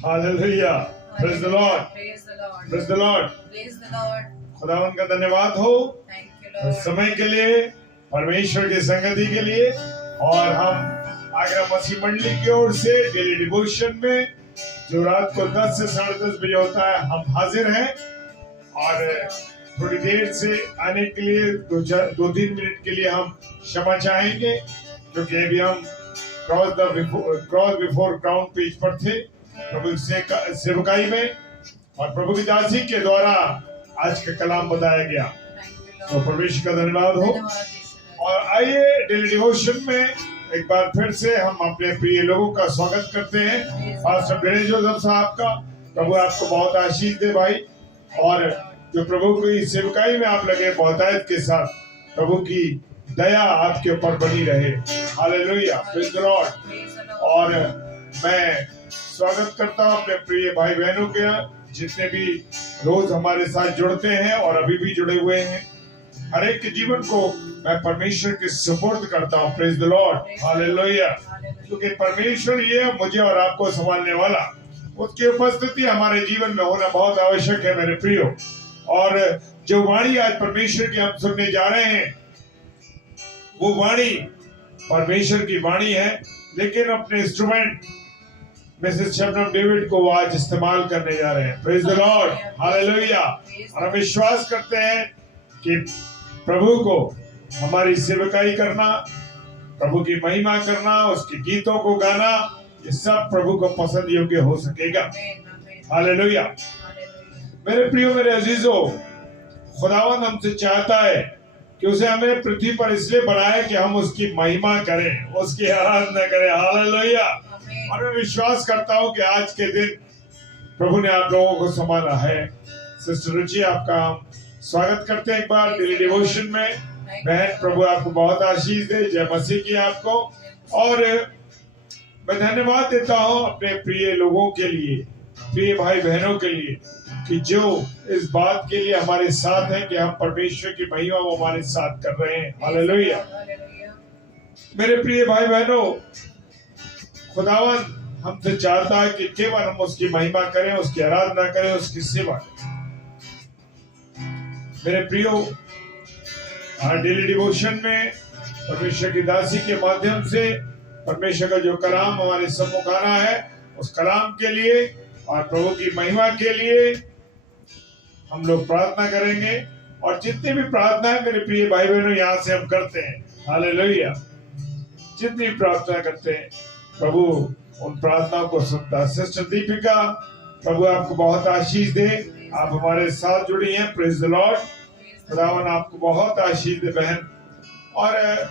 Hallelujah, praise the Lord, praise the Lord. खुदावन का धन्यवाद हो समय के लिए, परमेश्वर की संगति के लिए। और हम आगरा मसीह मंडली की ओर से डेली डिवोशन में जो रात को 10 से 10:30 बजे होता है, हम हाजिर हैं। और थोड़ी देर से आने के लिए 2-3 मिनट के लिए हम क्षमा चाहेंगे, क्योंकि अभी हम क्रॉस बिफोर क्राउन पेज पर थे प्रभु से सेवकाई में, और प्रभु की दासी के द्वारा आज का कलाम बताया गया। तो परमेश्वर का धन्यवाद हो। और आइए डेली डिवोशन में एक बार फिर से हम अपने प्रिय लोगों का स्वागत करते हैं। पास्टर ब्रेने जोसेफ साहब का, प्रभु आपको बहुत आशीष दे भाई। और जो प्रभु की सेवकाई में आप लगे बहुतायत के साथ, प्रभु की दया आपके ऊपर बनी रहे। Hallelujah, praise the Lord. और मैं स्वागत करता हूं अपने प्रिय भाई बहनों के, जितने भी रोज हमारे साथ जुड़ते हैं और अभी भी जुड़े हुए हैं। हर एक के जीवन को मैं परमेश्वर के सुपुर्द करता हूं। Praise the Lord, hallelujah. क्योंकि परमेश्वर ये मुझे और आपको संभालने वाला, उसकी उपस्थिति हमारे जीवन में होना बहुत आवश्यक है मेरे प्रियो। और जो वाणी आज परमेश्वर की हम सुनने जा रहे हैं, वो वाणी परमेश्वर की वाणी है, लेकिन अपने इंस्ट्रूमेंट मिसेस शबनम डेविड को वो आज इस्तेमाल करने जा रहे हैं। Praise the Lord, hallelujah. और हम विश्वास करते हैं कि प्रभु को हमारी सेवकाई करना, प्रभु की महिमा करना, उसके गीतों को गाना, ये सब प्रभु को पसंद योग्य हो सकेगा। हालेलुया। मेरे प्रियो, मेरे अजीजों, खुदावंद हमसे चाहता है कि उसे हमें पृथ्वी पर इसलिए बनाया कि हम उसकी महिमा करें, उसकी आराधना करें। हालेलुया। और मैं विश्वास करता हूं कि आज के दिन प्रभु ने आप लोगों को संभाला है। सिस्टर रुचि, आपका हम स्वागत करते हैं एक बार डेली डिवोशन में। बहन, प्रभु आपको बहुत आशीष दे, जय मसीह की आपको। और मैं धन्यवाद देता हूं अपने प्रिय लोगों के लिए, प्रिय भाई बहनों के लिए, कि जो इस बात के लिए हमारे साथ हैं कि हम परमेश्वर की महिमा वो हमारे साथ कर रहे हैं। हालेलुया। मेरे प्रिय भाई बहनों, खुदावन हमसे चाहता है कि केवल हम उसकी महिमा करें, उसकी आराधना करें, उसकी सेवा करें। मेरे प्रियो, डेली डिवोशन में परमेश्वर की दासी के माध्यम से परमेश्वर का जो कलाम हमारे सम्मुख आना है, उस कलाम के लिए और प्रभु की महिमा के लिए हम लोग प्रार्थना करेंगे। और जितनी भी प्रार्थना है मेरे प्रिय भाई बहनों, यहाँ से हम करते हैं। हालेलुया। जितनी प्रार्थना करते हैं, प्रभु उन प्रार्थनाओं को सुनता है। सिस्टर दीपिका, प्रभु आपको बहुत आशीष दे, आप हमारे साथ जुड़ी हैं। Praise the Lord. खुदावन आपको बहुत आशीष दे बहन। और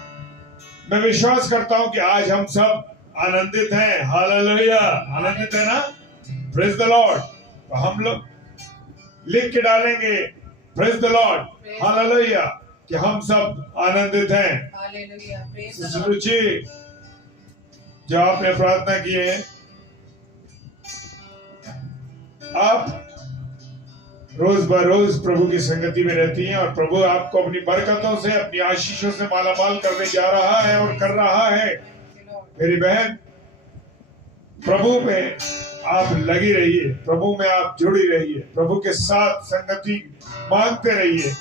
मैं विश्वास करता हूं कि आज हम सब आनंदित हैं। हालेलुया। आनंदित है ना? Praise the Lord. तो हम लोग लिख के डालेंगे प्रेज द लॉर्ड, हालेलुया, कि हम सब आनंदित हैं। सिस्टर रुचि, जो आपने प्रार्थना की है, आप रोज बरोज प्रभु की संगति में रहती हैं और प्रभु आपको अपनी बरकतों से, अपनी आशीषों से मालामाल करने जा रहा है और कर रहा है। मेरी बहन, प्रभु में आप लगी रहिए, प्रभु में आप जुड़ी रहिए, प्रभु के साथ संगति मांगते रहिए।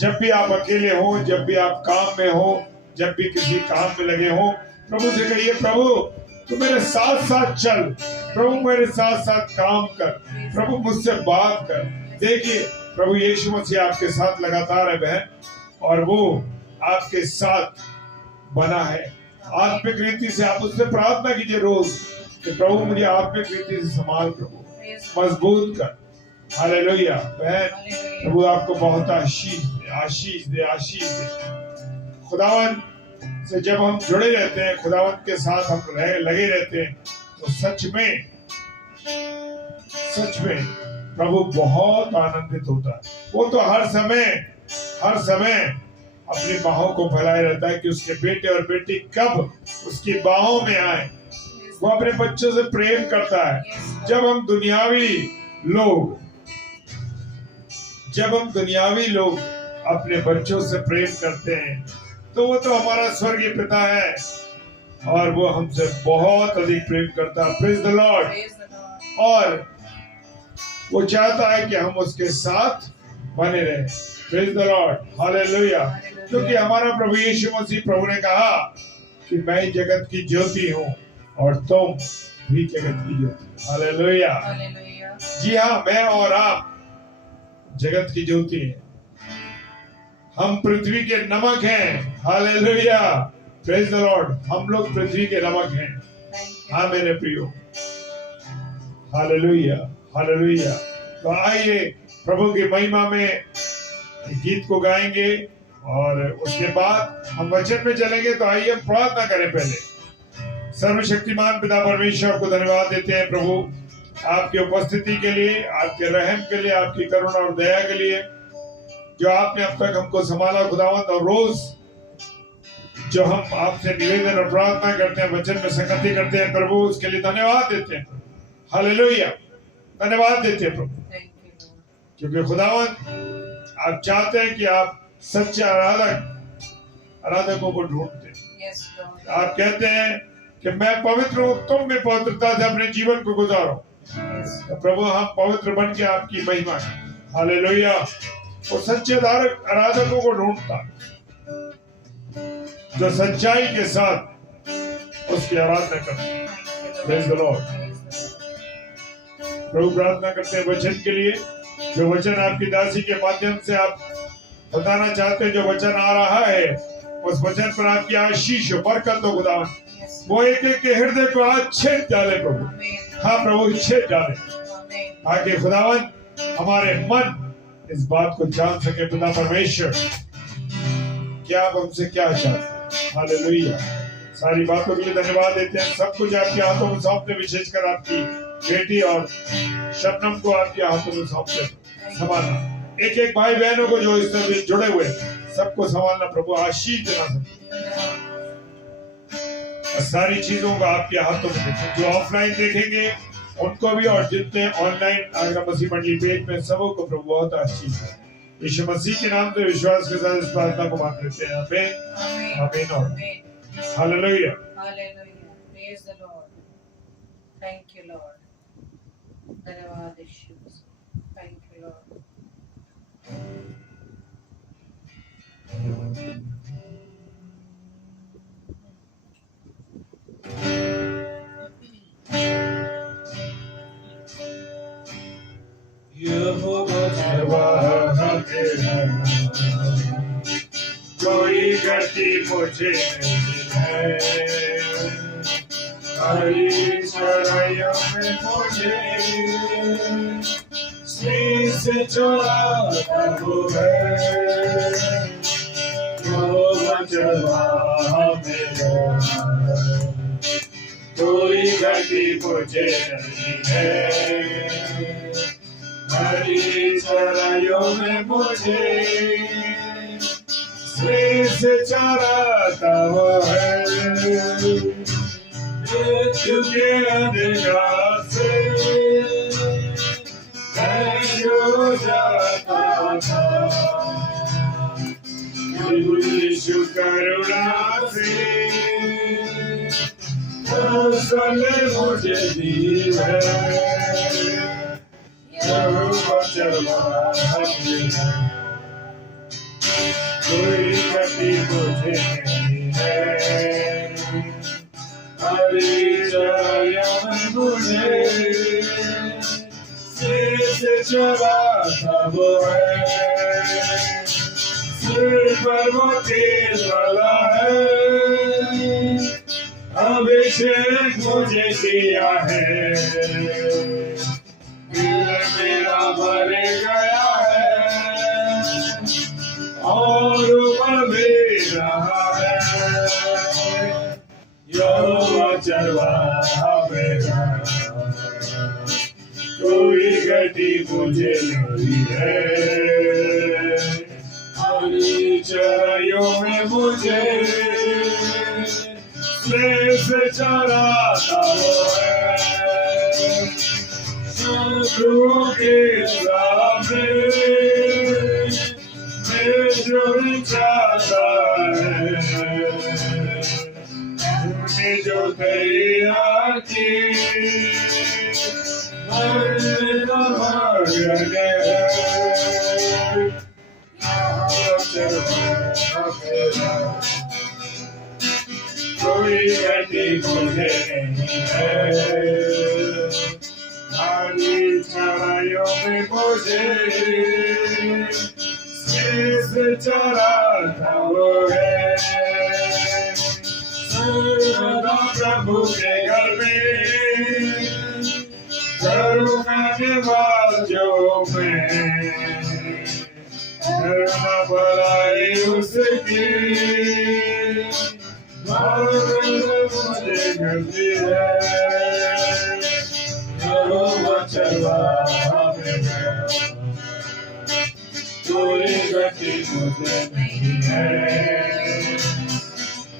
जब भी आप अकेले हो, जब भी आप काम में हो, जब भी किसी काम में लगे हो, प्रभु से कहिए, प्रभु तू मेरे साथ साथ चल, प्रभु मेरे साथ साथ काम कर, प्रभु मुझसे बात कर। देखिए, प्रभु यीशु मसीह आपके साथ लगातार है बहन, और वो आपके साथ बना है। आत्मिक रीति से आप उससे प्रार्थना कीजिए रोज कि प्रभु मुझे आत्मिक रीति से संभाल, प्रभु मजबूत कर। हालेलुया। बहन, प्रभु आपको बहुत आशीष दे, आशीष दे, आशीष दे। खुदावन से जब हम जुड़े रहते हैं, खुदावंत के साथ हम लगे रहते हैं, तो सच में प्रभु बहुत आनंदित होता है। वो तो हर समय अपनी बाहों को फैलाए रहता है कि उसके बेटे और बेटी कब उसकी बाहों में आए। वो अपने बच्चों से प्रेम करता है। जब हम दुनियावी लोग अपने बच्चों से प्रेम करते हैं, तो वो तो हमारा स्वर्गीय पिता है और वो हमसे बहुत अधिक प्रेम करता है। Praise the Lord. और वो चाहता है कि हम उसके साथ बने रहें। Praise the Lord, hallelujah. क्योंकि हमारा प्रभु यीशु मसीह प्रभु ने कहा कि मैं जगत की ज्योति हूँ और तुम भी जगत की ज्योति। हालेलुया। जी हाँ, मैं और आप जगत की ज्योति हैं। हम पृथ्वी के नमक हैं। Hallelujah, praise the Lord. हम लोग पृथ्वी के नमक हैं। हाँ मेरे प्रियो, हालेलुया, हालेलुया। तो आइए प्रभु की महिमा में गीत को गाएंगे और उसके बाद हम वचन में चलेंगे। तो आइए हम प्रार्थना करें। पहले सर्वशक्तिमान पिता परमेश्वर को धन्यवाद देते हैं प्रभु, आपकी उपस्थिति के लिए, आपके रहम के लिए, आपकी करुणा और दया के लिए, जो आपने अब तक हमको संभाला खुदावंद। और रोज जो हम आपसे निवेदन और प्रार्थना करते हैं, वचन में संगति करते हैं प्रभु, उसके लिए धन्यवाद देते हैं। हालेलुया, धन्यवाद देते हैं प्रभु, क्योंकि खुदावंद आप चाहते हैं कि आप सच्चे आराधकों को ढूंढते हैं। आप कहते हैं कि मैं पवित्र हूँ, तुम में पवित्रता से अपने जीवन को गुजारो। तो प्रभु हम पवित्र बन के आपकी महिमा करें। हालेलुया। और सच्चे आराधकों को ढूंढता जो सच्चाई के साथ उसकी आराधना करते हैं। Praise the lord. प्रभु प्रार्थना करते हैं वचन के लिए, जो वचन आपकी दासी के माध्यम से आप बताना चाहते हैं, जो वचन आ रहा है, उस वचन पर आपकी आशीष बरकत हो खुदावन। वो एक एक के हृदय को आज छेद डाले प्रभु। हाँ प्रभु, छेद डाले, ताकि खुदावन हमारे मन इस बात को जान सके पिता परमेश्वर क्या आप हमसे क्या चाहते हैं। हालेलुया। सारी बातों के लिए धन्यवाद देते हैं। सब कुछ आपके हाथों में सौंपते, विशेषकर आपकी बेटी और शबनम को आपके हाथों में सौंपते, संभालना। एक एक भाई बहनों को जो इससे जुड़े हुए, सबको संभालना प्रभु, आशीष देना सबको। सारी चीजों को आपके हाथों में देखें। जो ऑफलाइन देखेंगे उनको भी, और जितने ऑनलाइन आगरा मसीह मंडली पेज में सबों को प्रभु बहुत आशीष है। यीशु मसीह के नाम से विश्वास के साथ इस प्रार्थना को मांग लेते हैं। आमीन, आमीन और hallelujah. Praise the Lord. Thank you Lord. धन्यवाद यीशु। Thank you Lord. कोई गति मुझे नहीं है, हरी चढ़ाइयों में मुझे शीश चढ़ाता वो है, वो चढ़ा मेरा। कोई गति मुझे नहीं है, हरी चढ़ाइयों में मुझे शीश चढ़ाता वो है, मृत्यु के अंधकार से मैं जो जाता था, यीशु करुणा से उसने मुझे दी है। कोई गति मुझे नहीं है, हरी चढ़ाइयों में मुझे शीश चढ़ाता वो है, सिर पर वो तेल वाला है, अभिषेक मुझे किया है, दिल मेरा भर गया है और बढ़ रहा है, यहोवा चरवाहा मेरा। कोई गति मुझे नहीं है, हरी चढ़ाइयों में मुझे शीश चढ़ाता वो है, शत्रुओं के सामने मैं जो चाहता है, तूने जो तैयार की कोई गति मुझे नहीं है, हरी चढ़ाइयों में मुझे शेष चढ़ाता वो है, सर्वदा प्रभु के घर में करुणा निवास जो मैं, करुणा बढ़ाई उसकी मुझे मिलती है, कोई गति मुझे नहीं है,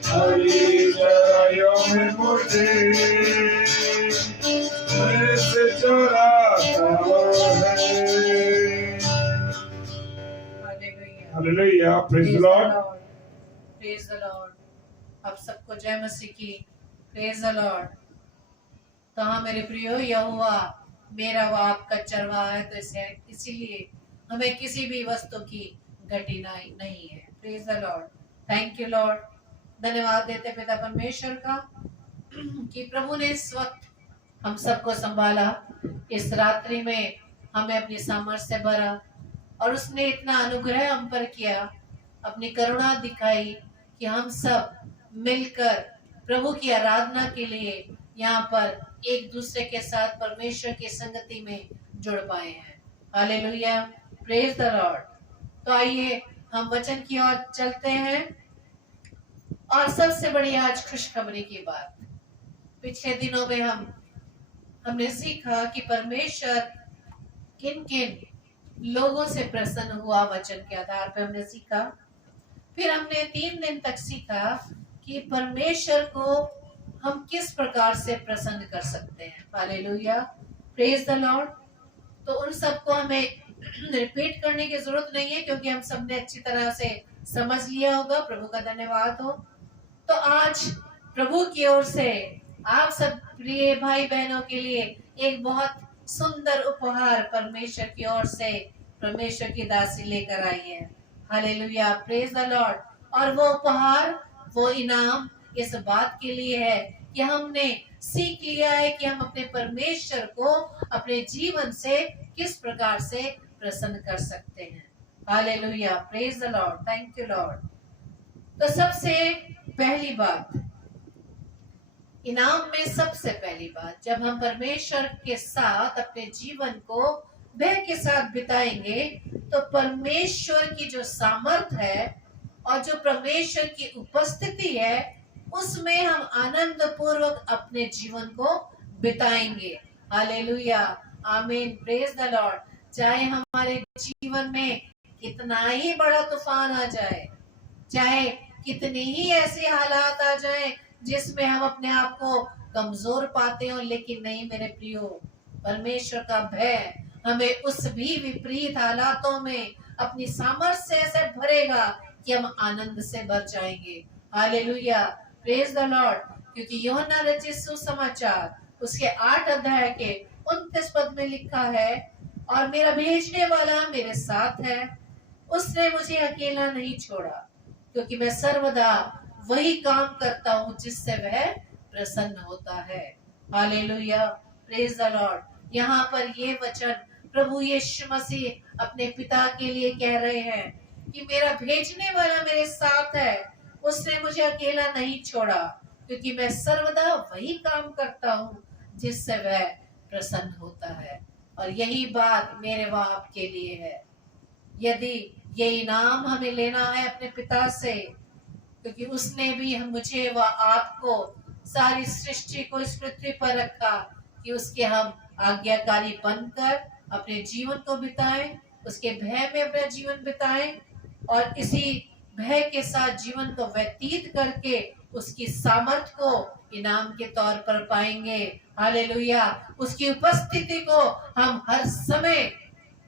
हरी चढ़ाइयों में मुझे चढ़ाता है। Hallelujah, praise the Lord, praise the Lord. आप सबको जय मसीह की। Praise the Lord. कहा मेरे प्रियो, यहोवा मेरा व आपका चरवाहा है, तो इसीलिए हमें किसी भी वस्तु की घटिनाई नहीं है। Praise the Lord. Thank you Lord. धन्यवाद देते पिता परमेश्वर का कि प्रभु ने इस वक्त हम सबको संभाला, इस रात्रि में हमें अपनी सामर्थ्य से भरा और उसने इतना अनुग्रह हम पर किया, अपनी करुणा दिखाई कि हम सब मिलकर प्रभु की आराधना के लिए यहाँ पर एक दूसरे के साथ परमेश्वर की संगति में जुड़ पाए हैं। Hallelujah, praise the Lord. तो आइए हम वचन की ओर चलते हैं। और सबसे बड़ी आज खुशखबरी की बात, पिछले दिनों में हमने सीखा कि परमेश्वर किन किन लोगों से प्रसन्न हुआ, वचन के आधार पर हमने सीखा। फिर हमने 3 दिन तक सीखा कि परमेश्वर को हम किस प्रकार से प्रसन्न कर सकते हैं। Hallelujah, praise the Lord. तो उन सबको हमें रिपीट करने की जरूरत नहीं है, क्योंकि हम सबने अच्छी तरह से समझ लिया होगा। प्रभु का धन्यवाद हो। तो आज प्रभु की ओर से आप सब प्रिय भाई बहनों के लिए एक बहुत सुंदर उपहार परमेश्वर की ओर से परमेश्वर की दासी लेकर आई है। Hallelujah, praise the Lord. और वो उपहार, वो इनाम इस बात के लिए है कि हमने सीख लिया है कि हम अपने परमेश्वर को अपने जीवन से किस प्रकार से प्रसन्न कर सकते हैं। Hallelujah, praise the Lord, thank you Lord. तो सबसे पहली बात, इनाम में सबसे पहली बात, जब हम परमेश्वर के साथ अपने जीवन को वह के साथ बिताएंगे तो परमेश्वर की जो सामर्थ है और जो परमेश्वर की उपस्थिति है उसमें हम आनंद पूर्वक अपने जीवन को बिताएंगे। हालेलुया, आमीन, प्रेज द लॉर्ड। चाहे हमारे जीवन में कितना ही बड़ा तूफान आ जाए, चाहे कितनी ही ऐसे हालात आ जाए जिसमें हम अपने आप को कमजोर पाते हो, लेकिन नहीं मेरे प्रियो, परमेश्वर का भय हमें उस भी विपरीत हालातों में अपनी सामर्थ्य से ऐसे भरेगा कि हम आनंद से भर जाएंगे। Hallelujah, praise the Lord. क्योंकि यूहन्ना रचित सुसमाचार उसके 8 अध्याय के 29 पद में लिखा है, और मेरा भेजने वाला मेरे साथ है, उसने मुझे अकेला नहीं छोड़ा, क्योंकि मैं सर्वदा वही काम करता हूँ जिससे वह प्रसन्न होता है। Hallelujah, praise the Lord. यहाँ पर ये वचन प्रभु यीशु मसीह अपने पिता के लिए कह रहे हैं कि मेरा भेजने वाला मेरे साथ है, उसने मुझे अकेला नहीं छोड़ा, क्योंकि मैं सर्वदा वही काम करता हूँ जिससे वह प्रसन्न होता है। और यही बात मेरे व आपके लिए है। यदि ये इनाम हमें लेना है अपने पिता से, क्योंकि उसने भी मुझे व आपको सारी सृष्टि को इस पृथ्वी पर रखा कि उसके हम आज्ञाकारी बनकर अपने जीवन को बिताएं, उसके भय में अपना जीवन बिताएं और इसी भय के साथ जीवन को व्यतीत करके उसकी सामर्थ को इनाम के तौर पर पाएंगे। हालेलुया, उसकी उपस्थिति को हम हर समय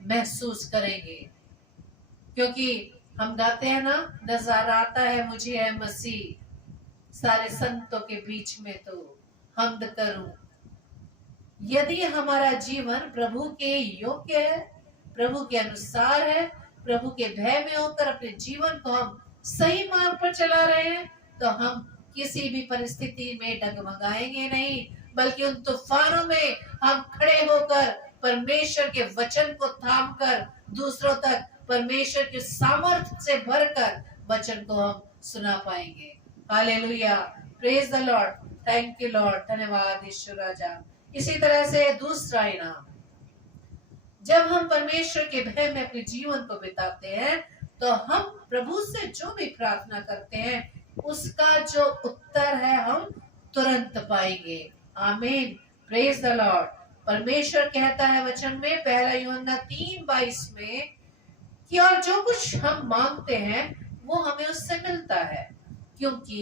महसूस करेंगे, क्योंकि हम गाते हैं ना, नजारा आता है मुझे है मसीह, सारे संतों के बीच में तो हमद करूं, यदि हमारा जीवन प्रभु के योग्य है, प्रभु के अनुसार है, प्रभु के भय में होकर अपने जीवन को हम सही मार्ग पर चला रहे हैं, तो हम किसी भी परिस्थिति में डगमगाएंगे नहीं, बल्कि उन तूफानों में हम खड़े होकर परमेश्वर के वचन को थामकर दूसरों तक परमेश्वर के सामर्थ्य से भरकर वचन को हम सुना पाएंगे। Hallelujah, praise the Lord, thank you Lord, धन्यवाद ईश्वर राजा। इसी तरह से दूसरा इनाम, जब हम परमेश्वर के भय में अपने जीवन को बिताते हैं तो हम प्रभु से जो भी प्रार्थना करते हैं उसका जो उत्तर है हम तुरंत पाएंगे। आमीन, प्रेज द लॉर्ड। परमेश्वर कहता है वचन में, पहला यूहन्ना 3:22 में कि और जो कुछ हम मांगते हैं वो हमें उससे मिलता है, क्योंकि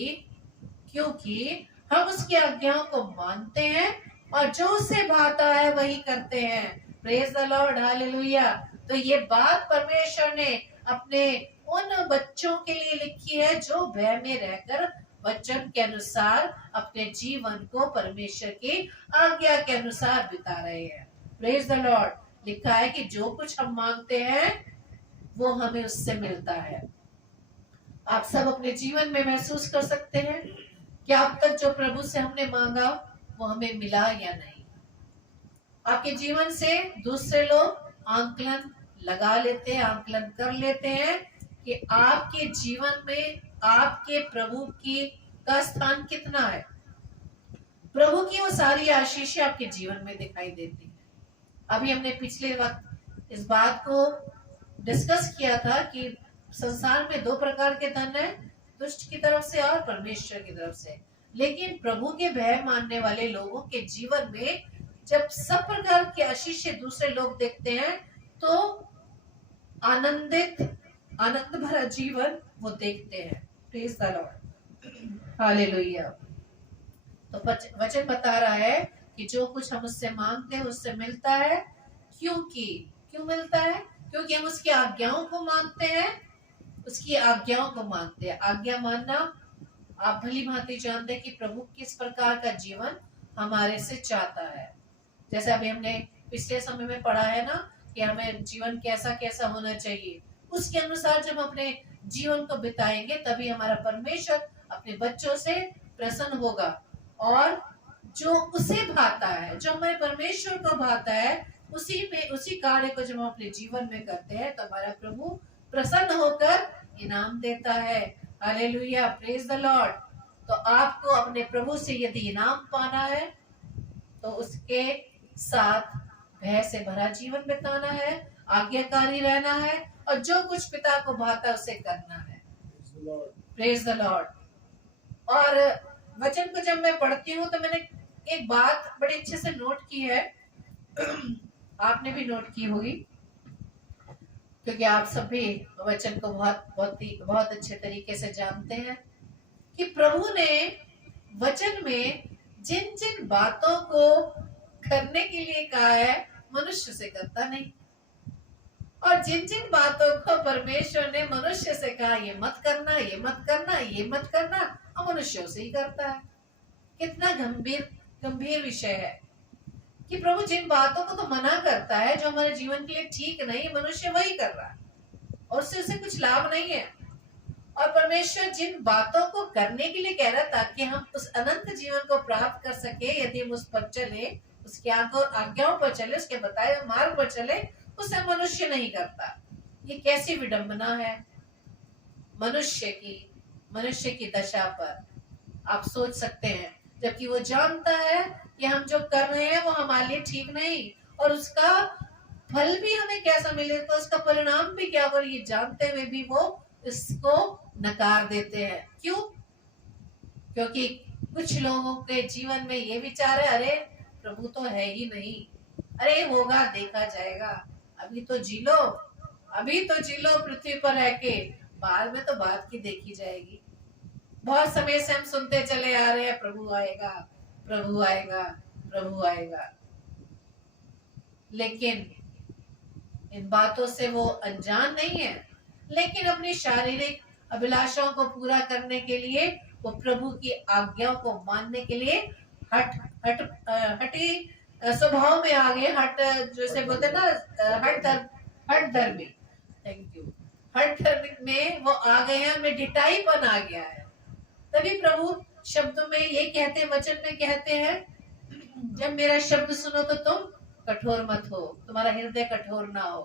हम उसकी आज्ञाओं को मानते हैं और जो उसे भाता है वही करते हैं। Praise the Lord, hallelujah. तो ये बात परमेश्वर ने अपने उन बच्चों के लिए लिखी है जो भय में रहकर वचन के अनुसार अपने जीवन को परमेश्वर की आज्ञा के अनुसार बिता रहे हैं। Praise the Lord. लिखा है कि जो कुछ हम मांगते हैं वो हमें उससे मिलता है। आप सब अपने जीवन में महसूस कर सकते हैं कि अब तक जो प्रभु से हमने मांगा वो हमें मिला या नहीं। आपके जीवन से दूसरे लोग आंकलन लगा लेते हैं, आंकलन कर लेते हैं कि आपके जीवन में आपके प्रभु की का स्थान कितना है। प्रभु की वो सारी आशीषें आपके जीवन में दिखाई देती है। अभी हमने पिछले वक्त इस बात को डिस्कस किया था कि संसार में 2 प्रकार के धन है, दुष्ट की तरफ से और परमेश्वर की तरफ से। लेकिन प्रभु के भय मानने वाले लोगों के जीवन में जब सब प्रकार की आशीषें दूसरे लोग देखते हैं तो आनंद भरा जीवन वो देखते हैं। Praise the Lord, hallelujah. तो वचन बता रहा है कि जो कुछ हम उससे मांगते हैं उससे मिलता है। क्यों मिलता है? क्योंकि हम उसकी आज्ञाओं को मानते हैं, उसकी आज्ञाओं को मानते हैं। आज्ञा मानना आप भली भांति जानते हैं कि प्रभु किस प्रकार का जीवन हमारे से चाहता है। जैसे अभी हमने पिछले समय में पढ़ा है ना कि हमें जीवन कैसा कैसा होना चाहिए, उसके अनुसार जब हम अपने जीवन को बिताएंगे तभी हमारा परमेश्वर अपने बच्चों से प्रसन्न होगा। और जो उसे भाता है, जो हमारे परमेश्वर को भाता है, उसी कार्य को जब हम अपने जीवन में करते हैं तो हमारा प्रभु प्रसन्न होकर इनाम देता है। Hallelujah, praise the Lord. तो आपको अपने प्रभु से यदि इनाम पाना है तो उसके साथ भय से भरा जीवन बिताना है, आज्ञाकारी रहना है और जो कुछ पिता को भाता उसे करना है। Praise the Lord. और वचन को जब मैं पढ़ती हूँ तो मैंने एक बात बड़े अच्छे से नोट की है, आपने भी नोट की होगी, क्योंकि आप सभी वचन को बहुत अच्छे तरीके से जानते हैं कि प्रभु ने वचन में जिन जिन बातों को करने के लिए कहा है मनुष्य से करता नहीं, और जिन जिन बातों को परमेश्वर ने मनुष्य से कहा ये मत करना, ये मत करना, ये मत करना, और मनुष्यों से ही करता है। कितना गंभीर विषय है कि प्रभु जिन बातों को तो मना करता है जो हमारे जीवन के लिए ठीक नहीं, मनुष्य वही कर रहा है और उससे उसे कुछ लाभ नहीं है। और परमेश्वर जिन बातों को करने के लिए कह रहा है ताकि हम उस अनंत जीवन को प्राप्त कर सके, यदि हम उस पर चले, उसकी आज्ञाओं पर चले, उसके बताए हुए मार्ग पर चले, उसे मनुष्य नहीं करता। ये कैसी विडंबना है मनुष्य की दशा पर आप सोच सकते हैं, जबकि वो जानता है कि हम जो कर रहे हैं वो हमारे लिए ठीक नहीं और उसका फल भी हमें कैसा मिले, तो उसका परिणाम भी क्या, और ये जानते हुए भी वो इसको नकार देते हैं। क्यों? क्योंकि कुछ लोगों के जीवन में ये विचार है, अरे प्रभु तो है ही नहीं, अरे होगा देखा जाएगा, अभी तो जी लो पृथ्वी पर रह के, बाद में तो बात की देखी जाएगी। बहुत समय से हम सुनते चले आ रहे हैं प्रभु आएगा, प्रभु आएगा, प्रभु आएगा, लेकिन इन बातों से वो अनजान नहीं है, लेकिन अपनी शारीरिक अभिलाषाओं को पूरा करने के लिए वो प्रभु की आज्ञाओं को मानने के लिए हठी स्वभाव में आ गए, हट जैसे बोलते हैं ना, हट धर्मी, थैंक यू, हट धर्मी में वो आ गए हैं, उनमें ढिठाईपन आ गया है। तभी प्रभु शब्दों में ये कहते हैं, वचन में कहते हैं, जब मेरा शब्द सुनो तो तुम कठोर मत हो, तुम्हारा हृदय कठोर ना हो।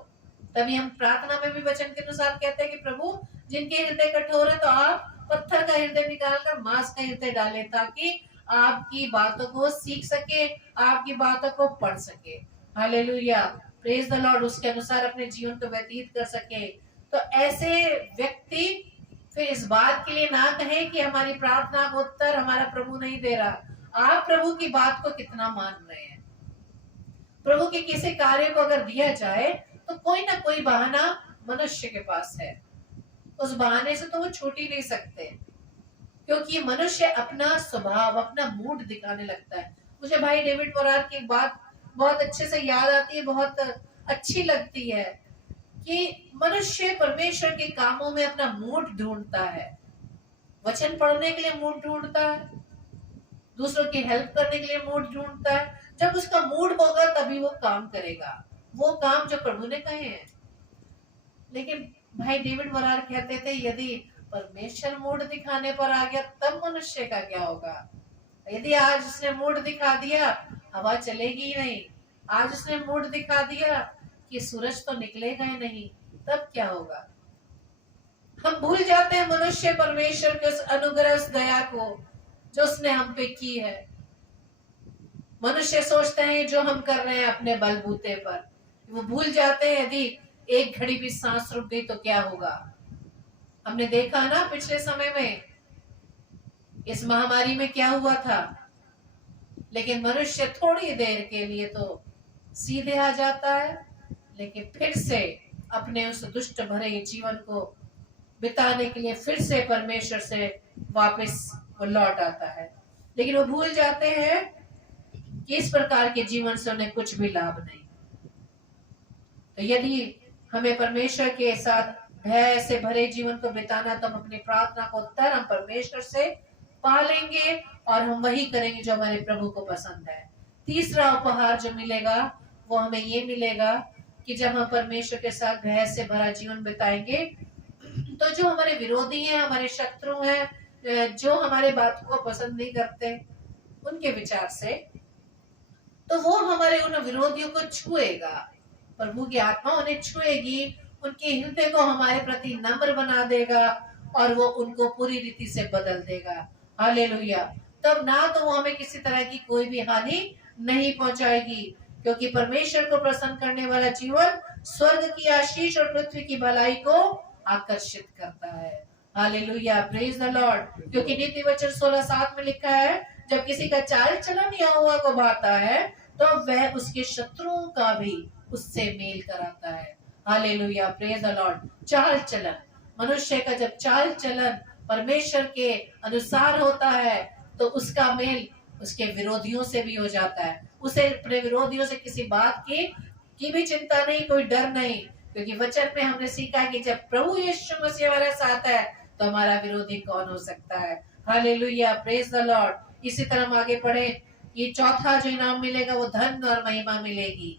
तभी हम प्रार्थना में भी वचन के अनुसार कहते हैं कि प्रभु जिनके हृदय कठोर है तो आप पत्थर का हृदय निकालकर मांस का हृदय डालें, ताकि आपकी बातों को सीख सके, आपकी बातों को पढ़ सके। हालेलुया, प्रेज द लॉर्ड, उसके अनुसार अपने जीवन को व्यतीत कर सके। तो ऐसे व्यक्ति फिर इस बात के लिए ना कहे कि हमारी प्रार्थना का उत्तर हमारा प्रभु नहीं दे रहा। आप प्रभु की बात को कितना मान रहे हैं? प्रभु के किसी कार्य को अगर दिया जाए तो कोई ना कोई बहाना मनुष्य के पास है, उस बहाने से तो वो छूट ही नहीं सकते, क्योंकि मनुष्य अपना स्वभाव, अपना मूड दिखाने लगता है। मुझे भाई डेविड मोरार की एक बात बहुत अच्छे से याद आती है, बहुत अच्छी लगती है कि मनुष्य परमेश्वर के कामों में अपना मूड ढूंढता है। वचन पढ़ने के लिए मूड ढूंढता है, दूसरों की हेल्प करने के लिए मूड ढूंढता है। जब उसका मूड होगा तभी वो काम करेगा, वो काम जो प्रभु ने कहे हैं। लेकिन भाई डेविड मोरार कहते थे, यदि परमेश्वर मूड दिखाने पर आ गया तब मनुष्य का क्या होगा? यदि आज उसने मूड दिखा दिया, हवा चलेगी ही नहीं। आज उसने मूड दिखा दिया कि सूरज तो निकलेगा ही नहीं, तब क्या होगा? हम भूल जाते हैं मनुष्य परमेश्वर के उस अनुग्रह, उस दया को जो उसने हम पे की है। मनुष्य सोचते हैं जो हम कर रहे हैं अपने बलबूते पर, वो भूल जाते हैं यदि एक घड़ी भी सांस रुक गई तो क्या होगा। हमने देखा ना पिछले समय में इस महामारी में क्या हुआ था, लेकिन मनुष्य थोड़ी देर के लिए तो सीधे आ जाता है, लेकिन फिर से अपने उस दुष्ट भरे जीवन को बिताने के लिए फिर से परमेश्वर से वापस वो लौट आता है। लेकिन वो भूल जाते हैं कि इस प्रकार के जीवन से उन्हें कुछ भी लाभ नहीं। तो यदि हमें परमेश्वर के साथ भय से भरे जीवन को बिताना, तो हम अपनी प्रार्थना को उत्तर हम परमेश्वर से पा लेंगे और हम वही करेंगे जो हमारे प्रभु को पसंद है। तीसरा उपहार जो मिलेगा वो हमें ये मिलेगा कि जब हम परमेश्वर के साथ भय से भरा जीवन बिताएंगे, तो जो हमारे विरोधी हैं, हमारे शत्रु हैं, जो हमारे बात को पसंद नहीं करते, उनके विचार से, तो वो हमारे उन विरोधियों को छुएगा। प्रभु की आत्मा उन्हें छुएगी, उनके हृदय को हमारे प्रति नम्र बना देगा और वो उनको पूरी रीति से बदल देगा। हालेलुया। तब ना तो वो हमें किसी तरह की कोई भी हानि नहीं पहुंचाएगी, क्योंकि परमेश्वर को प्रसन्न करने वाला जीवन स्वर्ग की आशीष और पृथ्वी की भलाई को आकर्षित करता है। Hallelujah, praise the Lord. क्योंकि नीति वचन 16:7 में लिखा है, जब किसी का चाल चलन यहोवा को भाता है तो वह उसके शत्रुओं का भी उससे मेल कराता है। Hallelujah, praise the Lord. चाल चलन, मनुष्य का जब चाल चलन परमेश्वर के अनुसार होता है तो उसका मेल उसके विरोधियों से भी हो जाता है। उसे अपने विरोधियों से किसी बात की भी चिंता नहीं, कोई डर नहीं, क्योंकि वचन में हमने सीखा कि जब प्रभु यीशु मसीह हमारे साथ है तो हमारा विरोधी कौन हो सकता है। Hallelujah, praise the Lord. इसी तरह हम आगे पढ़े, ये चौथा जो इनाम मिलेगा वो धन और महिमा मिलेगी।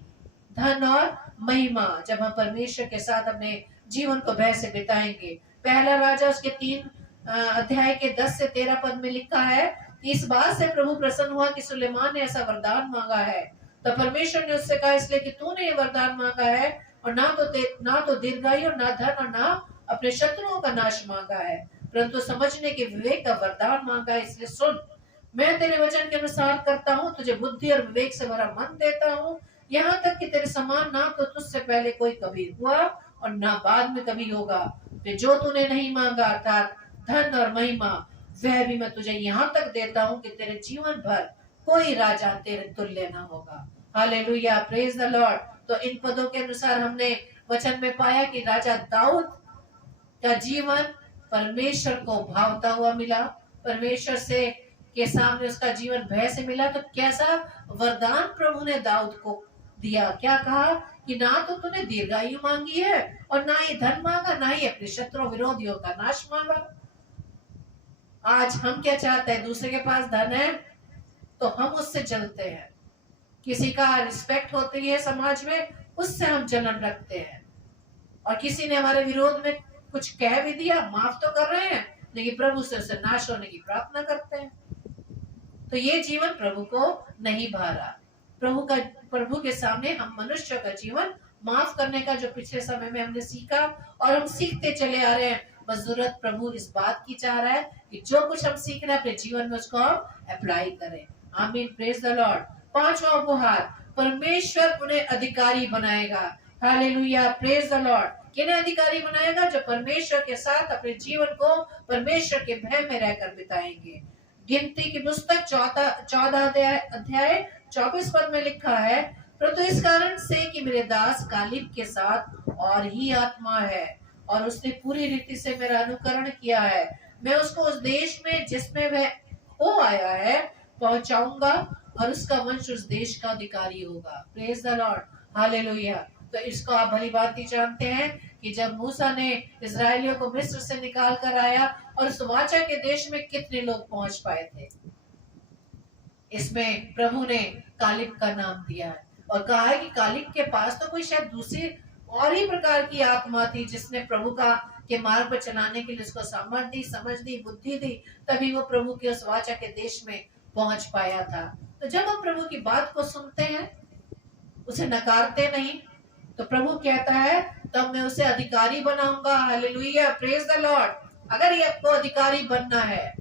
धन और महिमा, जब हम परमेश्वर के साथ अपने जीवन को भय से बिताएंगे। पहला राजा उसके 3 अध्याय के 10 से 13 पद में लिखा है, इस बात से प्रभु प्रसन्न हुआ कि सुलेमान ने ऐसा वरदान मांगा है। तो परमेश्वर ने उससे कहा, इसलिए कि तूने ये वरदान मांगा है और ना तो दीर्घायु और ना धन और ना अपने शत्रुओं का नाश मांगा है, परंतु समझने के विवेक का वरदान मांगा है। इसलिए सुन, मैं तेरे वचन के अनुसार करता हूँ, तुझे बुद्धि और विवेक से भरा मन देता हूँ, यहाँ तक कि तेरे समान ना तो तुझसे पहले कोई कभी हुआ और ना बाद में कभी होगा। तो जो तूने नहीं मांगा अर्थात धन और महिमा, वह भी मैं तुझे यहाँ तक देता हूँ कि तेरे जीवन भर कोई राजा तेरे तुल्य ना होगा। Hallelujah, praise the Lord. तो इन पदों के अनुसार हमने वचन में पाया कि राजा दाऊद का जीवन परमेश्वर को भावता हुआ मिला, परमेश्वर से के सामने उसका जीवन भय से मिला। तो कैसा वरदान प्रभु ने दाऊद को दिया, क्या कहा कि ना तो तूने दीर्घायु मांगी है और ना ही धन मांगा, ना ही अपने शत्रु विरोधियों का नाश मांगा। आज हम क्या चाहते हैं, दूसरे के पास धन है तो हम उससे जलते हैं, किसी का रिस्पेक्ट होती है समाज में, उससे हम जलन रखते हैं। और किसी ने हमारे विरोध में कुछ कह भी दिया, माफ तो कर रहे हैं, लेकिन प्रभु से उसे नाश होने की प्रार्थना करते हैं। तो ये जीवन प्रभु को नहीं भा रहा। प्रभु के सामने हम मनुष्य का जीवन माफ करने का जो पिछले समय में हमने सीखा और हम सीखते चले आ रहे हैं, बस जरूरत प्रभु इस बात की चाह रहा है कि जो कुछ हम सीख रहे हैं अपने जीवन में उसको हम अप्लाई करें। आमीन, प्रेज द लॉर्ड। पांचवा उपहार, परमेश्वर उन्हें अधिकारी बनाएगा। Hallelujah, praise the Lord. किन्हें अधिकारी बनाएगा? जो परमेश्वर के साथ अपने जीवन को परमेश्वर के भय में रहकर बिताएंगे। गिनती की पुस्तक 14 अध्याय 24 पद में लिखा है, परंतु इस कारण से कि मेरे दास कालिब के साथ और ही आत्मा है और उसने पूरी रीति से मेरा अनुकरण किया है, मैं उसको उस देश में जिसमें वह हो आया है पहुंचाऊंगा और उसका वंश उस देश का अधिकारी होगा। Praise the Lord, hallelujah. तो इसको आप भली भांति जानते हैं कि जब मूसा ने इजरायलियों को मिस्र से निकाल कर आया और उस वाचा के देश में कितने लोग पहुंच पाए थे, इसमें प्रभु ने कालिब का नाम दिया है और कहा है कि कालिब के पास तो कोई शायद दूसरी और ही प्रकार की आत्मा थी जिसने प्रभु का के मार्ग पर चलाने के लिए उसको सामर्थ दी, समझ दी, बुद्धि दी, तभी वो प्रभु के उस वाचा के देश में पहुंच पाया था। तो जब हम प्रभु की बात को सुनते हैं, उसे नकारते नहीं, तो प्रभु कहता है तब मैं उसे अधिकारी बनाऊंगा। Hallelujah, praise the Lord. अगर ये आपको अधिकारी बनना है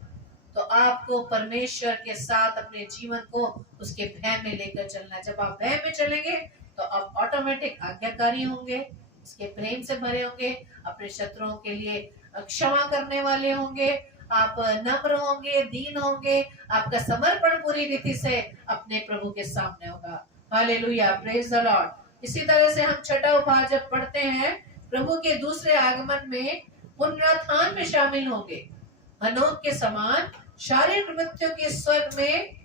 तो आपको परमेश्वर के साथ अपने जीवन को उसके भय में लेकर चलना है। जब आप भय में चलेंगे तो आप ऑटोमेटिक आज्ञाकारी होंगे, उसके प्रेम से भरे होंगे, अपने शत्रुओं के लिए क्षमा करने वाले होंगे, आप नम्र होंगे, दीन होंगे, आपका समर्पण पूरी रीति से अपने प्रभु के सामने होगा। Hallelujah, praise the Lord. इसी तरह से हम छठा उपहार जब पढ़ते हैं, प्रभु के दूसरे आगमन में पुनरुत्थान में शामिल होंगे। हनोक के समान शारीरिक मृत्यु के स्वर्ग में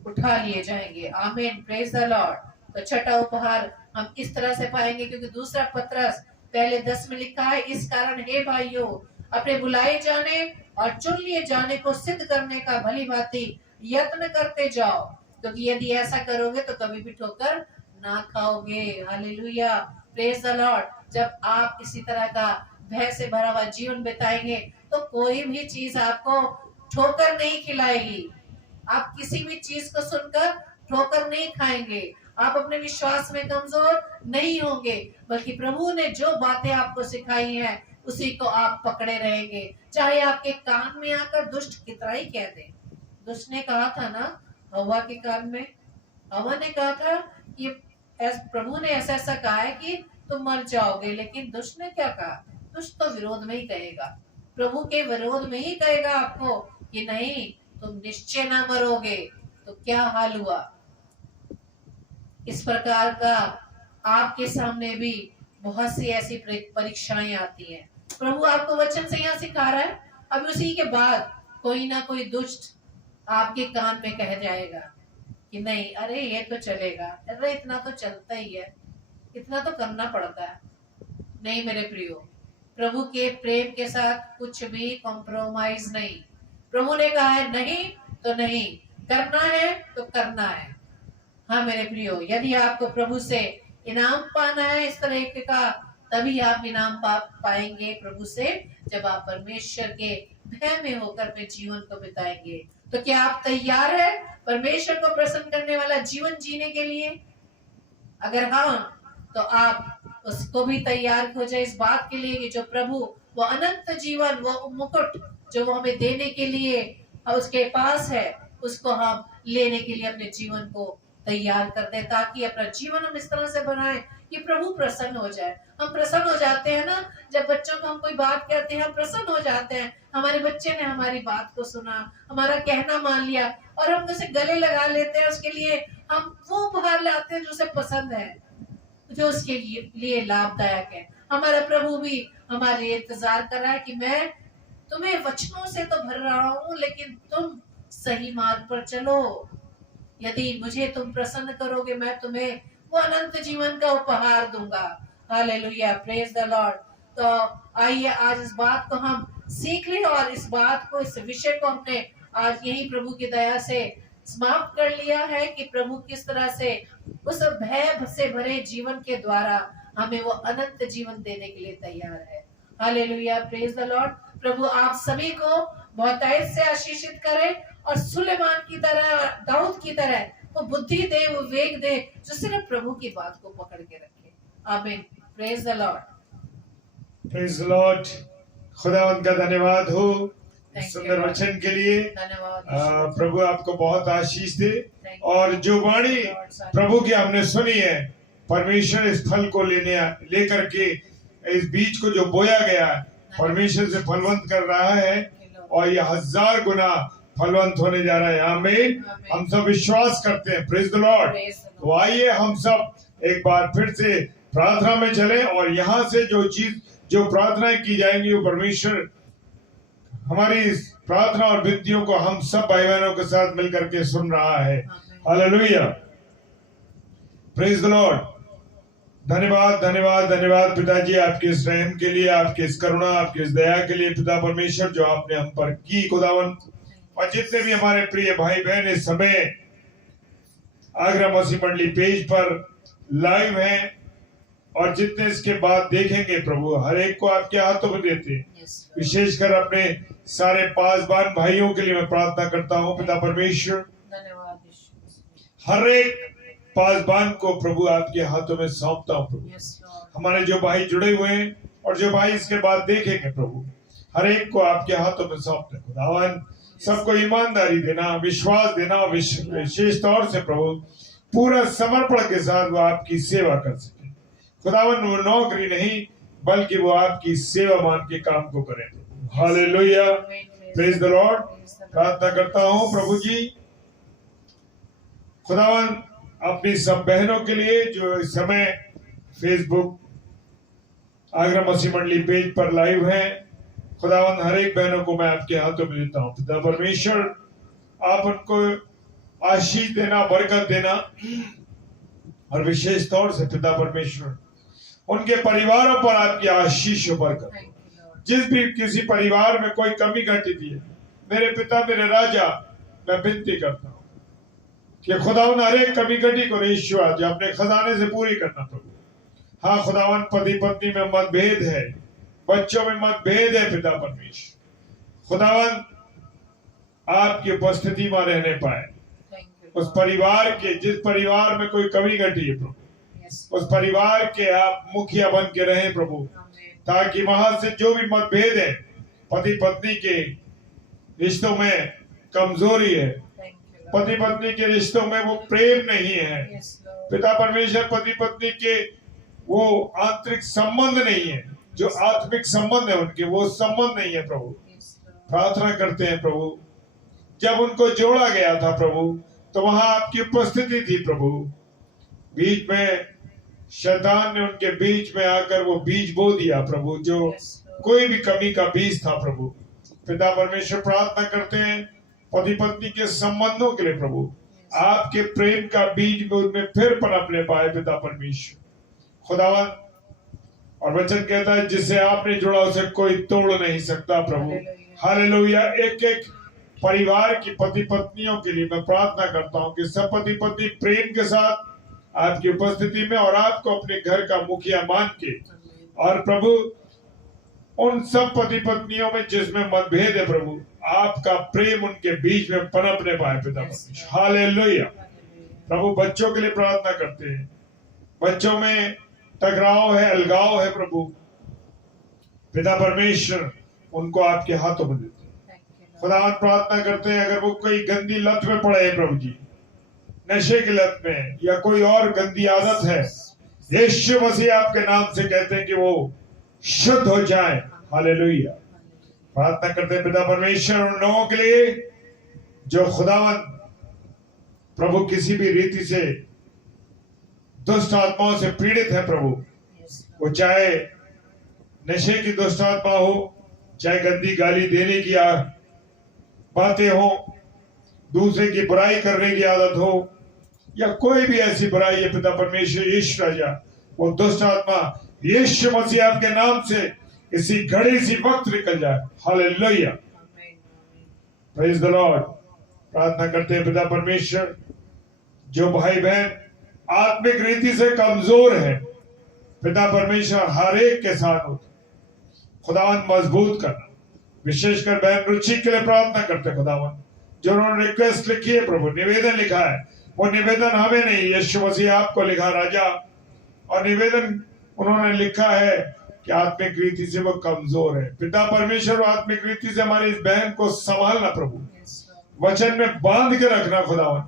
उठा लिए जाएंगे। आमीन, प्रेज द लॉर्ड। तो छठा उपहार हम इस तरह से पाएंगे, क्योंकि दूसरा पत्रस पहले 10 में लिखा है, इस कारण हे भाइयों अपने बुलाए जाने और चुन लिए जाने को सिद्ध करने का भली भांति यत्न करते जाओ, क्योंकि यदि ऐसा करोगे तो कभी भी ठोकर ना खाओगे। Hallelujah, praise the Lord. जब आप इसी तरह का भय से भरा हुआ जीवन बिताएंगे तो कोई भी चीज आपको ठोकर नहीं खिलाएगी। आप किसी भी चीज को सुनकर ठोकर नहीं खाएंगे, आप अपने विश्वास में कमजोर नहीं होंगे, बल्कि प्रभु ने जो बातें आपको सिखाई हैं उसी को आप पकड़े रहेंगे। चाहे आपके कान में आकर दुष्ट कितना ही कह दे। दुष्ट ने कहा था ना हवा के कान में, हवा ने कहा था कि प्रभु ने ऐसा ऐसा कहा है कि तुम मर जाओगे, लेकिन दुष्ट ने क्या कहा? दुष्ट तो विरोध में ही कहेगा, प्रभु के विरोध में ही कहेगा आपको कि नहीं तुम निश्चय ना मरोगे। तो क्या हाल हुआ? इस प्रकार का आपके सामने भी बहुत सी ऐसी परीक्षाएं आती हैं। प्रभु आपको वचन से यहाँ सिखा रहा है, अब उसी के बाद कोई ना कोई दुष्ट आपके कान में कह जाएगा कि नहीं, अरे ये तो चलेगा, अरे इतना तो चलता ही है, इतना तो करना पड़ता है। नहीं मेरे प्रियो, प्रभु के प्रेम के साथ कुछ भी कॉम्प्रोमाइज नहीं। प्रभु ने कहा है नहीं तो नहीं, करना है तो करना है। हाँ मेरे प्रियो, यदि आपको प्रभु से इनाम पाना है इस तरह का, तभी आप इनाम पाएंगे प्रभु से, जब आप परमेश्वर के भय में होकर अपने जीवन को बिताएंगे। तो क्या आप तैयार है परमेश्वर को प्रसन्न करने वाला जीवन जीने के लिए? अगर हाँ, तो आप उसको भी तैयार हो जाए इस बात के लिए कि जो प्रभु वो अनंत जीवन, वो मुकुट जो वो हमें देने के लिए उसके पास है, उसको हम लेने के लिए अपने जीवन को तैयार कर दे, ताकि अपना जीवन हम इस तरह से बनाएं कि प्रभु प्रसन्न हो जाए। हम प्रसन्न हो जाते हैं ना, जब बच्चों को हम कोई बात कहते हैं हम प्रसन्न हो जाते हैं। हमारे बच्चे ने हमारी बात को सुना, हमारा कहना मान लिया और हम उसे गले लगा लेते हैं, उसके लिए हम वो उपहार लाते हैं जो उसे पसंद है, जो उसके लिए लाभदायक है। हमारा प्रभु भी हमारे लिए इंतजार कर रहा है कि मैं तुम्हें वचनों से तो भर रहा हूँ, लेकिन तुम सही मार्ग पर चलो। यदि मुझे तुम प्रसन्न करोगे, मैं तुम्हें वो अनंत जीवन का उपहार दूंगा। Hallelujah, praise the Lord. तो आइए आज इस बात को हम सीख लें और इस बात को, इस विषय को हमने आज यही प्रभु की दया से समाप्त कर लिया है कि प्रभु किस तरह से उस भय से भरे जीवन के द्वारा हमें वो अनंत जीवन देने के लिए तैयार है। Hallelujah, praise the lord. प्रभु आप सभी को बहुतायत से आशीषित करे और सुलेमान की तरह, दाऊद की तरह वो बुद्धि दे, वो विवेक दे, जो सिर्फ प्रभु की बात को पकड़ के रखे। आमीन। Praise the Lord. Praise the Lord. खुदावंद का धन्यवाद हो सुंदर वचन के लिए। धन्यवाद। प्रभु आपको बहुत आशीष दे। और जो वाणी प्रभु की हमने सुनी है, परमेश्वर इस फल को लेकर के इस बीज को जो बोया गया परमेश्वर से फलवंत कर रहा है और ये 1000 गुना फलवंत होने जा रहा है। आमीन। हम सब विश्वास करते हैं। Praise the Lord. तो आइए हम सब एक बार फिर से प्रार्थना में चलें और यहाँ से जो प्रार्थनाएं की जाएंगी वो परमेश्वर हमारी प्रार्थना और विनतियों को हम सब भाई बहनों के साथ मिलकर के सुन रहा है। Hallelujah, praise the Lord. धन्यवाद धन्यवाद धन्यवाद पिताजी आपके इस रहम के लिए, आपके इस करुणा, आपके इस दया के लिए पिता परमेश्वर जो आपने हम पर की खुदावन। और जितने भी हमारे प्रिय भाई बहन इस समय आगरा मसीह मंडली पेज पर लाइव हैं और जितने इसके बाद देखेंगे प्रभु, हर एक को आपके हाथों में देते हैं। विशेषकर अपने सारे पासबान भाइयों के लिए मैं प्रार्थना करता हूँ पिता परमेश्वर। हर एक पासबान को प्रभु आपके हाथों में सौंपता हूँ प्रभु। हमारे जो भाई जुड़े हुए हैं और जो भाई इसके बाद देखेंगे प्रभु, हर एक को आपके हाथों में सौंपते खुदावन। सबको ईमानदारी देना, विश्वास देना, विशेष तौर से प्रभु पूरा समर्पण के साथ वो आपकी सेवा कर सके खुदावन। वो नौकरी नहीं बल्कि वो आपकी सेवा मान के काम को करें। Hallelujah, praise the Lord. प्रार्थना करता हूँ प्रभु जी खुदावन अपनी सब बहनों के लिए जो इस समय फेसबुक आगरा मसीह मंडली पेज पर लाइव हैं। खुदावन हर एक बहनों को मैं आपके हाथों में देता हूँ पिता परमेश्वर। आप उनको आशीष देना, बरकत देना और विशेष तौर से पिता परमेश्वर उनके परिवारों पर आपकी आशीष और बरकत। जिस भी किसी परिवार में कोई कमी घटी थी मेरे पिता मेरे राजा, मैं विनती करता हूँ कि खुदावन हर एक कमी घटी को यीशु आज अपने खजाने से पूरी करना प्रभु। हाँ खुदावन, पति पत्नी में मतभेद है, बच्चों में मतभेद है पिता परमेश्वर। खुदावन आपकी उपस्थिति में रहने पाए उस परिवार के, जिस परिवार में कोई कमी घटी है प्रभु, उस परिवार के आप मुखिया बन के रहे प्रभु, ताकि वहां से जो भी मतभेद है, पति पत्नी के रिश्तों में कमजोरी है, पति पत्नी के रिश्तों में वो प्रेम नहीं है पिता परमेश्वर, पति पत्नी के वो आंतरिक संबंध नहीं है, जो आत्मिक संबंध है उनके वो संबंध नहीं है प्रभु। प्रार्थना करते हैं प्रभु, जब उनको जोड़ा गया था प्रभु तो वहां आपकी उपस्थिति थी प्रभु। बीच में शैतान ने उनके बीच में आकर वो बीज बो दिया प्रभु, जो कोई भी कमी का बीज था प्रभु। पिता परमेश्वर प्रार्थना करते हैं पति पत्नी के संबंधों के लिए प्रभु, आपके प्रेम का बीज उनमें फिर पनपने पाए पिता परमेश्वर खुदावन। और वचन कहता है जिसे आपने जुड़ा उसे कोई तोड़ नहीं सकता प्रभु। हालेलुया। एक एक परिवार की पति पत्नियों के लिए मैं प्रार्थना करता हूँ कि सब पति पत्नी प्रेम के साथ आपकी उपस्थिति में और आपको अपने घर का मुखिया मान के, और प्रभु उन सब पति पत्नियों में जिसमें मतभेद है प्रभु, आपका प्रेम उनके बीच में पनपने पाए पिता परमेश्वर। हालेलुया। प्रभु बच्चों के लिए प्रार्थना करते हैं, बच्चों में टकराव है, अलगाव है प्रभु, पिता परमेश्वर उनको आपके हाथों में देते हैं। खुदा प्रार्थना करते हैं अगर वो कोई गंदी लत में पड़े हैं प्रभु जी, नशे की लत में या कोई और गंदी आदत है, यीशु मसीह आपके नाम से कहते हैं कि वो शुद्ध हो जाए। हालेलुया। प्रार्थना करते हैं पिता परमेश्वर उन लोगों के लिए जो खुदावन प्रभु किसी भी रीति से दुष्ट आत्माओं से पीड़ित है प्रभु, वो चाहे नशे की दुष्ट आत्मा हो, चाहे गंदी गाली देने की बातें हो, दूसरे की बुराई करने की आदत हो, या कोई भी ऐसी बुराई है पिता परमेश्वर यीशु राजा, वो दुष्ट आत्मा यीशु मसीह आपके नाम से इसी घड़ी सी वक्त निकल जाए। हालेलुया। Praise the Lord. प्रार्थना करते हैं पिता परमेश्वर, जो भाई बहन आत्मिक रीति से कमजोर है, पिता परमेश्वर हर एक के साथ होते, खुदावन मजबूत करना। विशेषकर बहन रुचि के लिए प्रार्थना करते खुदावन, जो उन्होंने रिक्वेस्ट लिखी है प्रभु, निवेदन लिखा है, वो निवेदन हमें नहीं, यीशु मसीह आपको लिखा राजा, और निवेदन उन्होंने लिखा है कि आत्मिक रीति से वो कमजोर है। पिता परमेश्वर आत्मिक रीति से हमारी इस बहन को संभालना प्रभु, वचन में बांध के रखना खुदावन,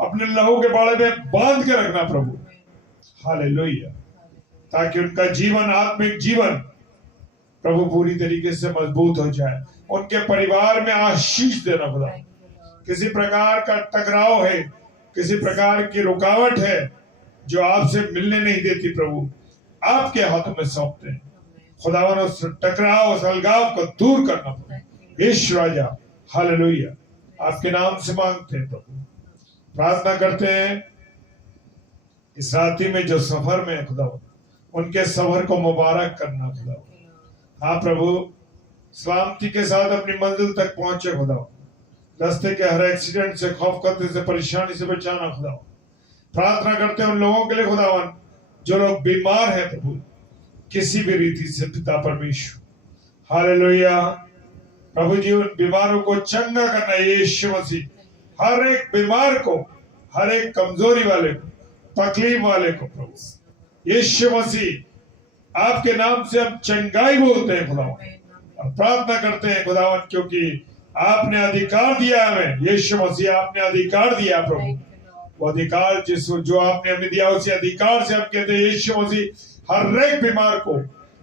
अपने लहू के बाड़े में बांध के रखना प्रभु, हालेलुया, ताकि उनका जीवन, आत्मिक जीवन प्रभु पूरी तरीके से मजबूत हो जाए। उनके परिवार में आशीष देना खुदा। किसी प्रकार का टकराव है, किसी प्रकार की रुकावट है जो आपसे मिलने नहीं देती प्रभु, आपके हाथों में सौंपते हैं खुदावन। उस टकराव, उस अलगाव को दूर करना यीशु राजा, हालेलुया, आपके नाम से मांगते हैं प्रभु। प्रार्थना करते हैं इस रात्रि में जो सफर में है खुदावन, उनके सफर को मुबारक करना खुदावन। हाँ प्रभु, सलामती के साथ अपनी मंजिल तक पहुंचे खुदावन। रास्ते के हर एक्सीडेंट से, खौफ खतरे से, परेशानी से बचाना खुदावन। प्रार्थना करते हैं उन लोगों के लिए खुदावन जो लोग बीमार हैं प्रभु, किसी भी रीति से पिता परमेश्वर, हालेलुया प्रभु जी, उन बीमारों को चंगा करना यीशु मसीह। हर एक बीमार को, हर एक कमजोरी वाले को, तकलीफ वाले को प्रभु यीशु मसीह आपके नाम से हम चंगाई बोलते हैं खुदावन, और प्रार्थना करते हैं खुदावन, क्योंकि आपने अधिकार दिया हमें यीशु मसीह, आपने अधिकार दिया प्रभु। वो अधिकार जो आपने हमें दिया, उसी अधिकार से हम कहते हैं यीशु मसीह, हर एक बीमार को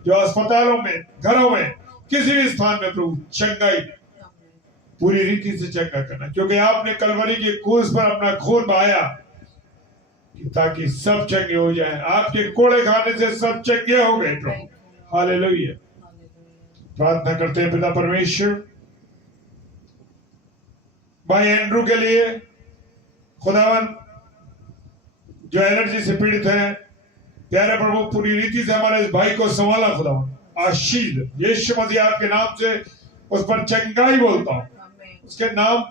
जो अस्पतालों में, घरों में, किसी भी स्थान में प्रभु चंगाई पूरी रीति से चंगा करना, क्योंकि आपने कलवरी की क्रूस पर अपना खून बहाया ताकि सब चंगे हो जाएं। आपके कोड़े खाने से सब चंगे हो गए प्रभु, हालेलुया। प्रार्थना करते हैं पिता परमेश्वर भाई एंड्रू के लिए खुदावन, जो एलर्जी से पीड़ित है, प्यारे प्रभु पूरी रीति से हमारे इस भाई को संभाला खुदावन, आशीष यीशु मसीह आपके नाम से उस पर चंगाई बोलता हूँ, उसके नाम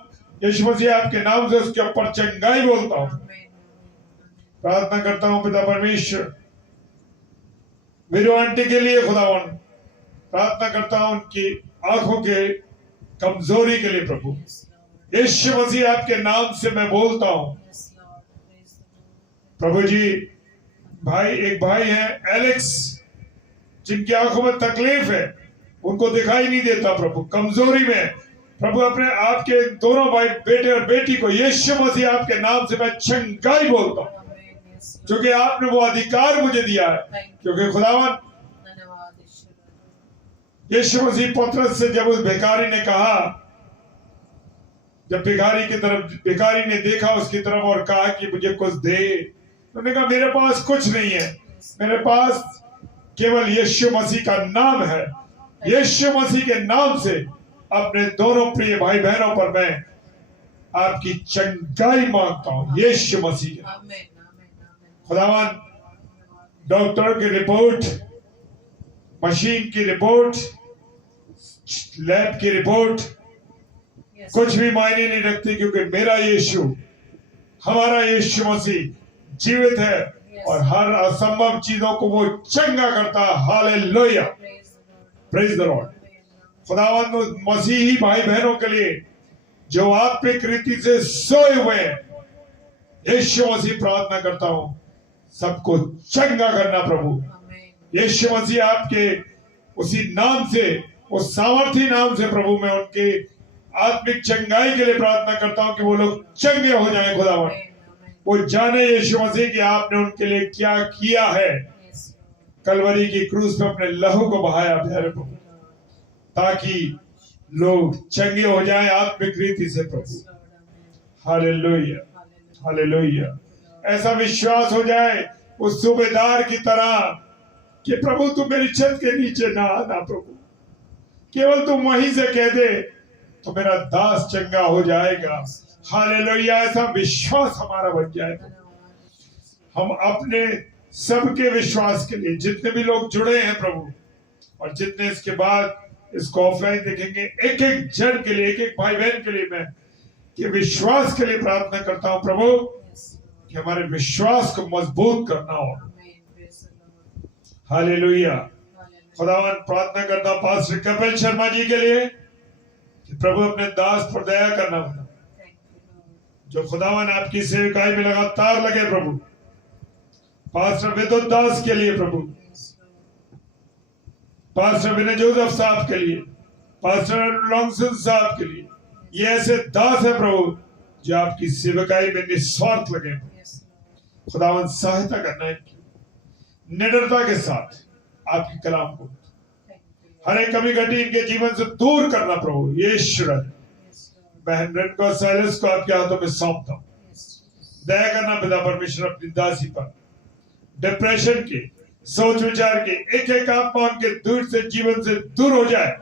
यीशु मसीह आपके नाम से उसके ऊपर चंगाई बोलता हूँ। प्रार्थना करता हूँ पिता परमेश्वर वीरू आंटी के लिए खुदावन, प्रार्थना करता हूँ उनकी आंखों के कमजोरी के लिए प्रभु, यीशु मसीह आपके नाम से मैं बोलता हूँ प्रभु जी। भाई, एक भाई है एलेक्स, जिनकी आंखों में तकलीफ है, उनको दिखाई नहीं देता प्रभु, कमजोरी में प्रभु, अपने आपके दोनों भाई, बेटे और बेटी को यीशु मसीह आपके नाम से मैं चंगाई बोलता हूँ, क्योंकि आपने वो अधिकार मुझे दिया है। क्योंकि खुदावन यीशु मसीह पतरस से जब उस भिखारी ने कहा, जब भिखारी ने देखा उसकी तरफ और कहा कि मुझे कुछ दे, उन्होंने कहा मेरे पास कुछ नहीं है, मेरे पास केवल यीशु मसीह का नाम है। यीशु मसीह के नाम से अपने दोनों प्रिय भाई बहनों पर मैं आपकी चंगाई मांगता हूं यीशु मसीह के नाम। खुदावन, डॉक्टर की रिपोर्ट, मशीन की रिपोर्ट, लैब की रिपोर्ट कुछ भी मायने नहीं रखती, क्योंकि मेरा यीशु, हमारा यीशु मसीह जीवित है और हर असंभव चीजों को वो चंगा करता है। Hallelujah, praise the Lord. खुदावंद मसीही भाई बहनों के लिए जो आत्मिक रीति से सोए हुए हैं, यीशु मसीह प्रार्थना करता हूं सबको चंगा करना प्रभु। यीशु मसीह आपके उसी नाम से, उस सामर्थी नाम से प्रभु, मैं उनके आत्मिक चंगाई के लिए प्रार्थना करता हूं कि वो लोग चंगे हो जाएं खुदावन। वो जाने यीशु मसीह कि आपने उनके लिए क्या किया है, कलवरी की क्रूस पे अपने लहू को बहाया प्यारे प्रभु, ताकि लोग चंगे हो जाएं आत्मिक रीति से प्रभु। Hallelujah, hallelujah. ऐसा विश्वास हो जाए उस सूबेदार की तरह कि प्रभु तू मेरी छत के नीचे ना आना प्रभु, केवल तुम वहीं से कह दे तो मेरा दास चंगा हो जाएगा। हालेलुया, ऐसा विश्वास हमारा बन जाए। हम अपने सबके विश्वास के लिए, जितने भी लोग जुड़े हैं प्रभु, और जितने इसके बाद इसको ऑफलाइन देखेंगे, एक एक जन के लिए, एक एक भाई बहन के लिए मैं के विश्वास के लिए प्रार्थना करता हूँ प्रभु कि हमारे विश्वास को मजबूत करना हो। हालेलुया। खुदावन प्रार्थना करता हूँ पास्टर कपिल शर्मा जी के लिए कि प्रभु अपने दास पर दया करना होगा, जो खुदावन आपकी सेवकाई में लगातार लगे प्रभु। पास्टर विद्युत दास के लिए प्रभु, पास्टर विनय जोसेफ साहब के लिए, पास्टर लॉन्गसन साहब के लिए, ये ऐसे दास है प्रभु जो आपकी सेवकाई में निस्वार्थ लगे। खुदावन सहायता करना है, निडरता के साथ आपके कलाम को हर एक कमी घटी इनके जीवन से दूर करना प्रभु। यीशु बहन रेणुका और साइलस को आपके हाथों में सौंपता हूं। दया करना पिता परमेश्वर अपनी दासी पर, डिप्रेशन के, सोच विचार के एक एक आत्मा उनके दूर से जीवन से दूर हो जाए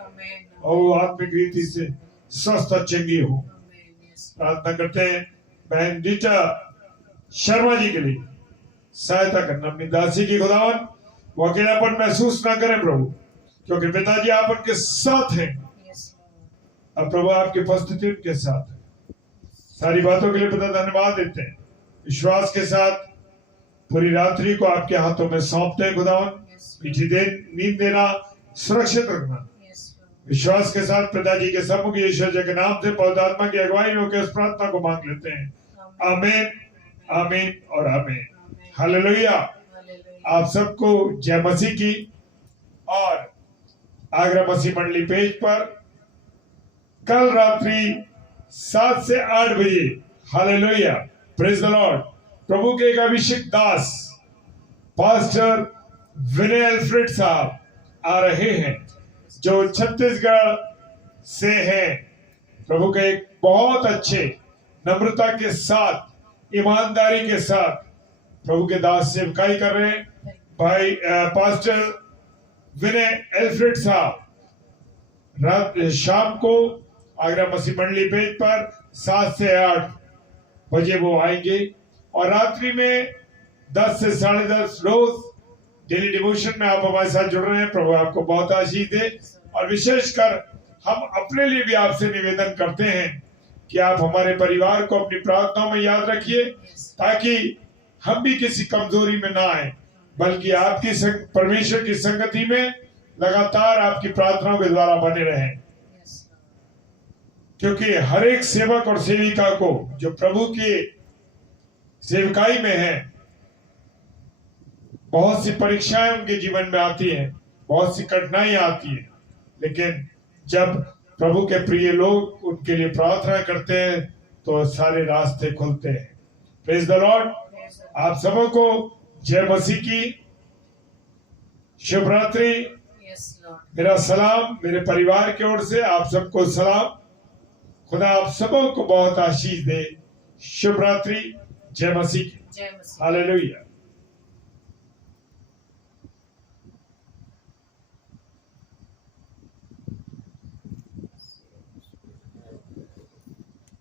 और वो आत्मिक रीति से स्वस्थ और चंगी हो। प्रार्थना करते हैं बहन रीटा शर्मा जी के लिए, सहायता करना अपनी दासी की खुदावन, वो अकेलापन महसूस ना करें प्रभु, क्योंकि पिताजी आप उनके साथ हैं। अब प्रभु आपकी उपस्थिति उनके साथ है। सारी बातों के लिए पिता धन्यवाद देते हैं। विश्वास के साथ पूरी रात्रि को आपके हाथों में सौंपते हैं खुदावन। मीठी नींद देना, सुरक्षित रखना। विश्वास के साथ पिताजी के सम्मुख यीशु के नाम से पवित्र आत्मा की अगुवाई में होकर इस प्रार्थना को मांग लेते हैं। आमीन, आमीन और आमीन। हालेलुया। आप सबको जय मसीह की। और आगरा मसीह मंडली पेज पर कल रात्रि 7 से 8 बजे, हालेलुया, प्रेज द लॉर्ड, प्रभु के एक अभिषेक दास पास्टर विनय एल्फ्रेड साहब आ रहे हैं, जो छत्तीसगढ़ से हैं। प्रभु के एक बहुत अच्छे, नम्रता के साथ, ईमानदारी के साथ प्रभु के दास सेवकाई कर रहे हैं भाई पास्टर विनय एल्फ्रेड साहब। रात शाम को आगरा मसीह मंडली पेज पर 7 से 8 बजे वो आएंगे और रात्रि में 10 से 10:30 रोज डेली डिवोशन में आप हमारे साथ जुड़ रहे हैं। प्रभु आपको बहुत आशीष दे। और विशेषकर हम अपने लिए भी आपसे निवेदन करते हैं कि आप हमारे परिवार को अपनी प्रार्थनाओं में याद रखिए, ताकि हम भी किसी कमजोरी में ना आए, बल्कि आपकी परमेश्वर की संगति में लगातार आपकी प्रार्थनाओं के द्वारा बने रहें। क्योंकि हर एक सेवक और सेविका को जो प्रभु की सेवकाई में है, बहुत सी परीक्षाएं उनके जीवन में आती हैं, बहुत सी कठिनाइयां आती हैं, लेकिन जब प्रभु के प्रिय लोग उनके लिए प्रार्थना करते हैं तो सारे रास्ते खुलते हैं। Praise the Lord. आप सबों को जय मसीह की, शुभ रात्रि। मेरा सलाम मेरे परिवार की ओर से आप सबको सलाम। खुदा आप सबों को बहुत आशीष दे। शुभ रात्रि। जय मसीह की। हालेलुया।